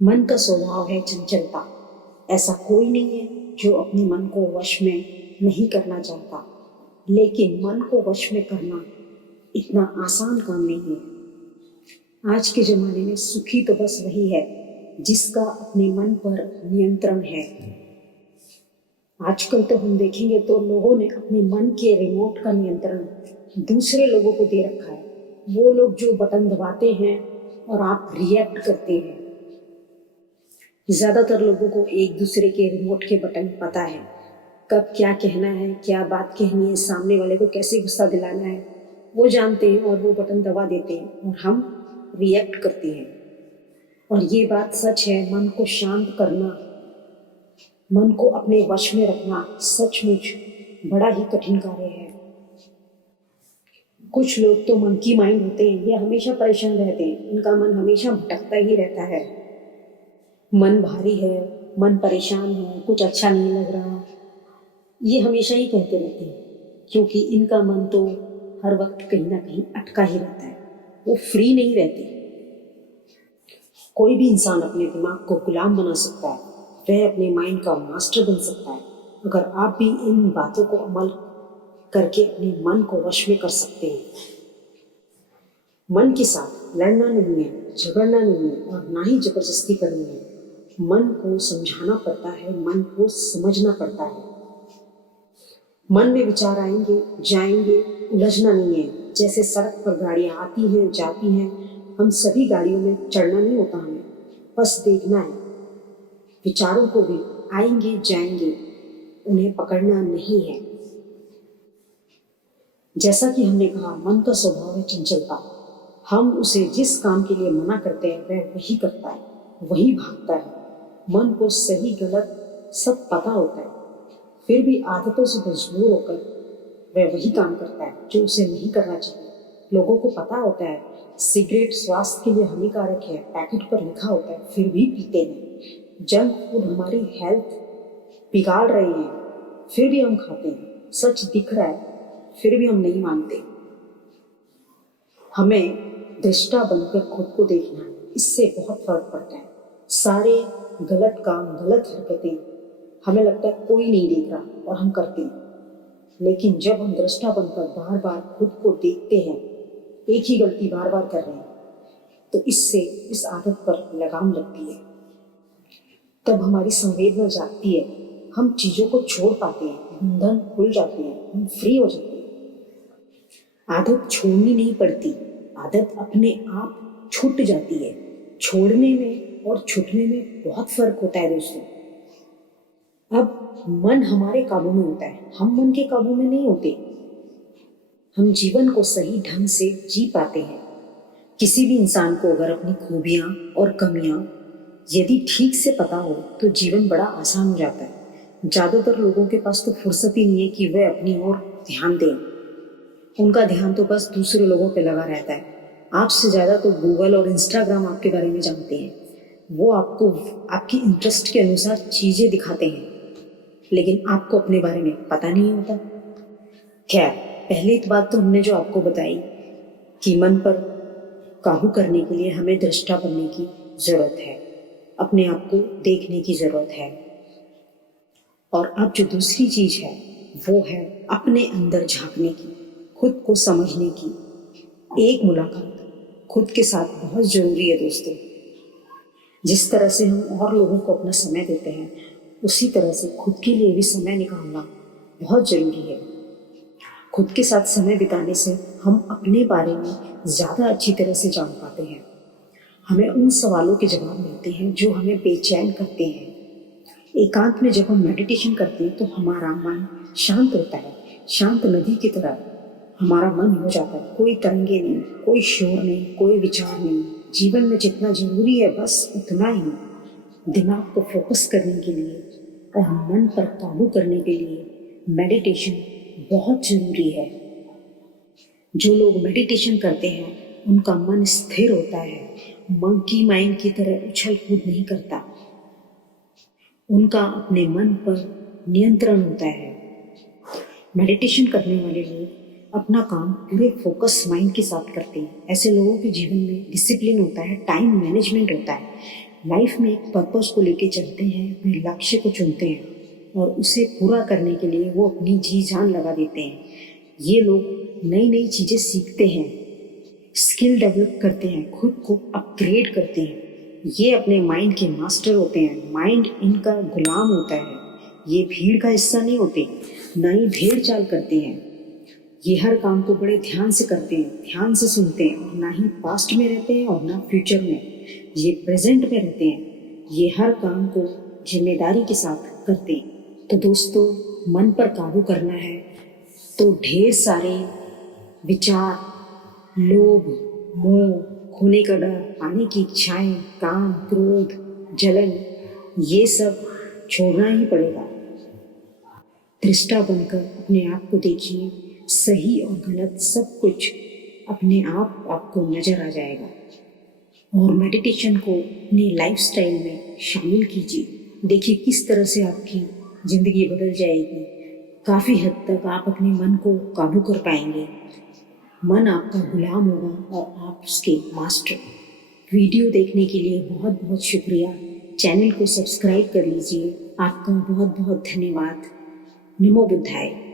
मन का स्वभाव है चंचलता। ऐसा कोई नहीं है जो अपने मन को वश में नहीं करना चाहता, लेकिन मन को वश में करना इतना आसान काम नहीं है। आज के ज़माने में सुखी तो बस वही है जिसका अपने मन पर नियंत्रण है। आजकल तो हम देखेंगे तो लोगों ने अपने मन के रिमोट का नियंत्रण दूसरे लोगों को दे रखा है। वो लोग जो बटन दबाते हैं और आप रिएक्ट करते हैं। ज़्यादातर लोगों को एक दूसरे के रिमोट के बटन पता है, कब क्या कहना है, क्या बात कहनी है, सामने वाले को कैसे गुस्सा दिलाना है, वो जानते हैं और वो बटन दबा देते हैं और हम रिएक्ट करते हैं। और ये बात सच है, मन को शांत करना, मन को अपने वश में रखना सचमुच बड़ा ही कठिन कार्य है। कुछ लोग तो मंकी माइंड होते हैं, ये हमेशा परेशान रहते हैं, उनका मन हमेशा भटकता ही रहता है। मन भारी है, मन परेशान है, कुछ अच्छा नहीं लग रहा, ये हमेशा ही कहते रहते हैं, क्योंकि इनका मन तो हर वक्त कहीं ना कहीं अटका ही रहता है, वो फ्री नहीं रहते। कोई भी इंसान अपने दिमाग को गुलाम बना सकता है, वह अपने माइंड का मास्टर बन सकता है, अगर आप भी इन बातों को अमल करके अपने मन को वश में कर सकते हैं। मन के साथ लड़ना नहीं है, झगड़ना नहीं है और ना ही जबरदस्ती करनी है। मन को समझाना पड़ता है, मन को समझना पड़ता है। मन में विचार आएंगे जाएंगे, उलझना नहीं है। जैसे सड़क पर गाड़ियाँ आती हैं जाती हैं, हम सभी गाड़ियों में चढ़ना नहीं होता, हमें बस देखना है। विचारों को भी आएंगे जाएंगे, उन्हें पकड़ना नहीं है। जैसा कि हमने कहा, मन का स्वभाव है चंचलता। हम उसे जिस काम के लिए मना करते हैं वह वही करता है, वही भागता है। मन को सही गलत सब पता होता है, फिर भी आदतों से मजबूर होकर वह वही काम करता है जो उसे नहीं करना चाहिए। लोगों को पता होता है सिगरेट स्वास्थ्य के लिए हानिकारक है, पैकेट पर लिखा होता है, फिर भी पीते हैं। जंक फूड हमारी हेल्थ बिगाड़ रहे हैं, फिर भी हम खाते हैं। सच दिख रहा है, फिर भी हम नहीं मानते। हमें दृष्टा बनकर खुद को देखना है, इससे बहुत फर्क पड़ता है। सारे गलत काम, गलत हरकतें हमें लगता है कोई नहीं देख रहा और हम करते हैं, लेकिन जब हम दृष्टा बनकर बार बार खुद को देखते हैं, एक ही गलती बार बार कर रहे हैं, तो इससे इस आदत पर लगाम लगती है। तब हमारी संवेदना जागती है, हम चीज़ों को छोड़ पाते हैं, बंधन खुल जाते हैं, हम फ्री हो जाते हैं। आदत छोड़नी नहीं पड़ती, आदत अपने आप छूट जाती है। छोड़ने में और छूटने में बहुत फर्क होता है दोस्तों। अब मन हमारे काबू में होता है, हम मन के काबू में नहीं होते। हम जीवन को सही ढंग से जी पाते हैं। किसी भी इंसान को अगर अपनी खूबियाँ और कमियाँ यदि ठीक से पता हो तो जीवन बड़ा आसान हो जाता है। ज़्यादातर लोगों के पास तो फुर्सत ही नहीं है कि वह अपनी ओर ध्यान दें। उनका ध्यान तो बस दूसरे लोगों पे लगा रहता है। आपसे ज़्यादा तो गूगल और इंस्टाग्राम आपके बारे में जानते हैं। वो आपको आपकी इंटरेस्ट के अनुसार चीज़ें दिखाते हैं, लेकिन आपको अपने बारे में पता नहीं होता। खैर, पहली बात तो हमने जो आपको बताई कि मन पर काबू करने के लिए हमें दृष्टा बनने की ज़रूरत है, अपने आप को देखने की ज़रूरत है। और अब जो दूसरी चीज़ है वो है अपने अंदर झांकने की, खुद को समझने की। एक मुलाकात खुद के साथ बहुत ज़रूरी है दोस्तों। जिस तरह से हम और लोगों को अपना समय देते हैं, उसी तरह से खुद के लिए भी समय निकालना बहुत ज़रूरी है। खुद के साथ समय बिताने से हम अपने बारे में ज़्यादा अच्छी तरह से जान पाते हैं। हमें उन सवालों के जवाब मिलते हैं जो हमें बेचैन करते हैं। एकांत में जब हम मेडिटेशन करते हैं तो हमारा मन शांत होता है, शांत नदी की तरह हमारा मन हो जाता है। कोई तरंगे नहीं, कोई शोर नहीं, कोई विचार नहीं। जीवन में जितना जरूरी है बस उतना ही। दिमाग को फोकस करने के लिए और मन पर काबू करने के लिए मेडिटेशन बहुत जरूरी है। जो लोग मेडिटेशन करते हैं उनका मन स्थिर होता है, मंकी माइंड की तरह उछल कूद नहीं करता। उनका अपने मन पर नियंत्रण होता है। मेडिटेशन करने वाले लोग अपना काम पूरे फोकस माइंड के साथ करते हैं। ऐसे लोगों के जीवन में डिसिप्लिन होता है, टाइम मैनेजमेंट होता है। लाइफ में एक पर्पस को लेके चलते हैं, अपने लक्ष्य को चुनते हैं और उसे पूरा करने के लिए वो अपनी जी जान लगा देते हैं। ये लोग नई नई चीज़ें सीखते हैं, स्किल डेवलप करते हैं, खुद को अपग्रेड करते हैं। ये अपने माइंड के मास्टर होते हैं, माइंड इनका गुलाम होता है। ये भीड़ का हिस्सा नहीं होते, ना ही भेड़ चाल करते हैं। ये हर काम को बड़े ध्यान से करते हैं, ध्यान से सुनते हैं और ना ही पास्ट में रहते हैं और ना फ्यूचर में। ये प्रेजेंट में रहते हैं। ये हर काम को जिम्मेदारी के साथ करते हैं। तो दोस्तों, मन पर काबू करना है तो ढेर सारे विचार, लोभ, मोह, खोने का डर, पाने की इच्छाएं, काम, क्रोध, जलन, ये सब छोड़ना ही पड़ेगा। दृष्टा बनकर अपने आप को देखिए, सही और गलत सब कुछ अपने आप आपको नजर आ जाएगा। और मेडिटेशन को अपनी लाइफस्टाइल में शामिल कीजिए। देखिए किस तरह से आपकी ज़िंदगी बदल जाएगी। काफ़ी हद तक आप अपने मन को काबू कर पाएंगे। मन आपका गुलाम होगा और आप उसके मास्टर। वीडियो देखने के लिए बहुत बहुत शुक्रिया। चैनल को सब्सक्राइब कर लीजिए। आपका बहुत बहुत धन्यवाद। नमो बुद्धाय।